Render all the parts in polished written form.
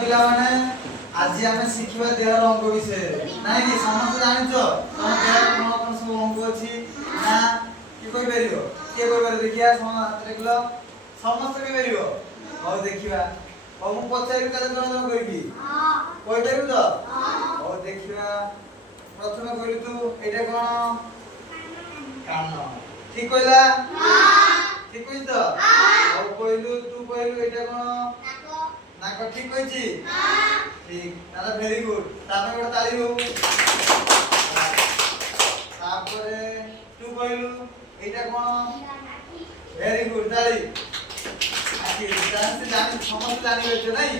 ପିଲାମାନେ ଆଜି ଆମେ ଶିଖିବା ଦେହର ଅଙ୍ଗ ବିଷୟରେ। ନାଇଁ କି ସମସ୍ତେ ଜାଣିଛ ତମ ଦେହରେ କଣ କଣ ସବୁ ଅଙ୍ଗ ଅଛି ନା କିଏ କହିପାରିବ? କିଏ କହିପାରିବ ଦେଖିଆ ହାତ ଦେଖିଲ ସମସ୍ତେ କହିପାରିବ। ହଉ ଦେଖିବା। ହଉ ମୁଁ ପଚାରିବି ତାହେଲେ ଜଣ ଜଣ କହିବି। କହିପାରିବୁ ତ? ହଉ ଦେଖିବା। ପ୍ରଥମେ କହିଲୁ ତୁ ଏଇଟା କଣ? କାନ। ଠିକ କହିଲା? ଠିକ କହିଛ ତ? ହଉ କହିଲୁ ତୁ କହିଲୁ ଏଇଟା କଣ? ନାକ। ଠିକ କହିଛି? ঠিক তাহলে ভেরি গুড তারপরে একটা তালি দাও তারপরে টু কইলু এইটা কোন ভেরি গুড তালি আকি জানি সমস্ত জানি হচ্ছে নাই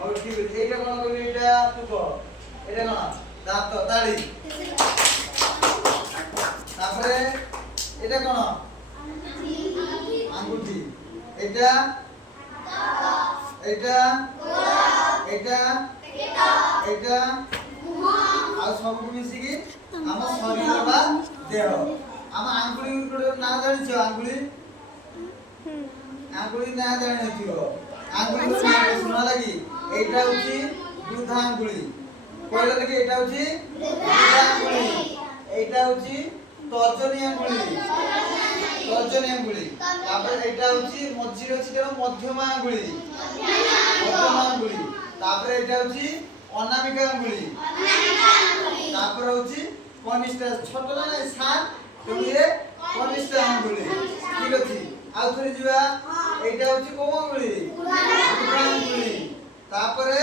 ও ঠিক আছে এইটা কোন কইলু এটা টু কো এটা কোন দাঁত তালি তারপরে এটা কোন আঙ্গুঠি এটা এটা এটা এটা ଆଉ ସବୁ ମିଶିକି ଆମ ଶରୀର ବା ଦେହ ଆମ ଆଙ୍ଗୁଳି ଗୋଟେ ନାଁ ଜାଣିଛ ଆଙ୍ଗୁଳି ଆଙ୍ଗୁଳି ନାଁ ଜାଣିଥିବ ଆଙ୍ଗୁଳି ଶୁଣା ଲାଗି ଏଇଟା ହଉଛି ବୃଦ୍ଧା ଆଙ୍ଗୁଳି କହିଲା ଦେଖି ଏଇଟା ହଉଛି ବୃଦ୍ଧା ଆଙ୍ଗୁଳି ଏଇଟା ହଉଛି ତର୍ଜନୀ ଆଙ୍ଗୁଳି ତାପରେ ଏଇଟା ହଉଛି ମଝିରେ ଅଛି କେବଳ ମଧ୍ୟମା ଆଙ୍ଗୁଳି তারপরে এটা হচ্ছে অনামিকা আঙ্গুলি তারপরে হচ্ছে কনিষ্ঠ ছোট না সাত তুমি কনিষ্ঠ আঙ্গুলি ঠিক আছে আর ধরে যাবা এইটা হচ্ছে কোন আঙ্গুলি আঙ্গুলি তারপরে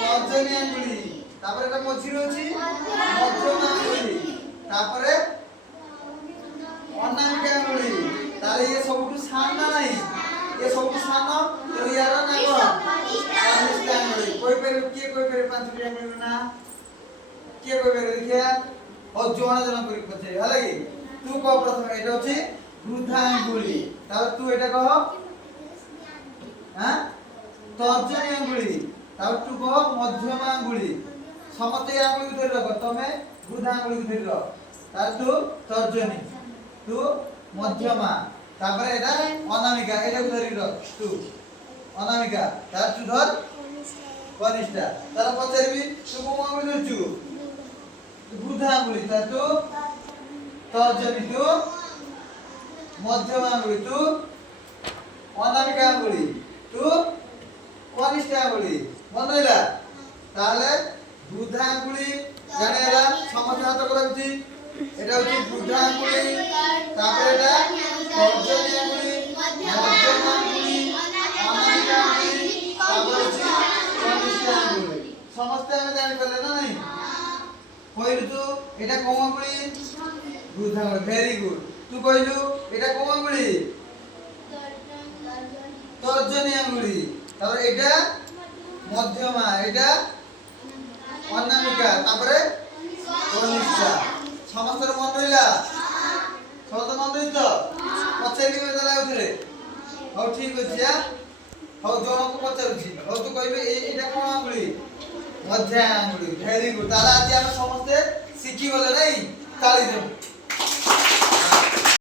তর্জনী আঙ্গুলি তারপরে এটা মঝিরে আছে মধ্যমা আঙ্গুলি তারপরে অনামিকা আঙ্গুলি তাহলে এই সবটু সান না নাই ये सब सानो तो यार ना को कनिष्ठ आंगुली कोई पेरे पांचटी आंगुली ना के कोई पेरे देखिया और जोना जना करी पछे हला की तू को प्रथम एटा होची वृद्धा आंगुली तापर तू एटा कह हां तर्जनी आंगुली तापर तू कह मध्यमा आंगुली समते आंगुली धरि रख तमे वृद्धा आंगुली धरि रख तार तू तर्जनी तू मध्यमा তারপরে এটা অনামিকা এটাকে ধরি রাখ তু অনামিকা তার তু ধর কনিষ্ঠা তার পচারিবি তু কোন আঙ্গুলি ধরছু বৃদ্ধা আঙ্গুলি তার তু তর্জনী তু মধ্যমা আঙ্গুলি তু অনামিকা আঙ্গুলি তু কনিষ্ঠা আঙ্গুলি মনে হইলা তাহলে বৃদ্ধা আঙ্গুলি জানি এলা সমস্ত হাত করা উচিত এটা হচ্ছে বৃদ্ধা আঙ্গুলি তারপরে এটা তর্জনী আঙ্গুলি মধ্যমা আঙ্গুলি অনামিকা আঙ্গুলি তারপরে হচ্ছে কনিষ্ঠ আঙ্গুলি সমস্ত আমি জানি পেলে না নাই কইলু তো এটা কোন আঙ্গুলি বৃদ্ধা আঙ্গুলি ভেরি গুড তুই কইলু এটা কোন আঙ্গুলি তর্জনী আঙ্গুলি তারপরে এটা মধ্যমা এটা অনামিকা তারপরে কনিষ্ঠা সমস্ত মন রইলা সমস্ত মন রইছ পচারি কই তালা উঠলে হও ঠিক আছে হও জনকে পচারুছি হও তো কইবে এইটা কোন আঙ্গুলি মধ্যমা আঙ্গুলি ভেরি গুড তাহলে আজ আমরা সমস্ত শিখি গলে নাই তালি দেব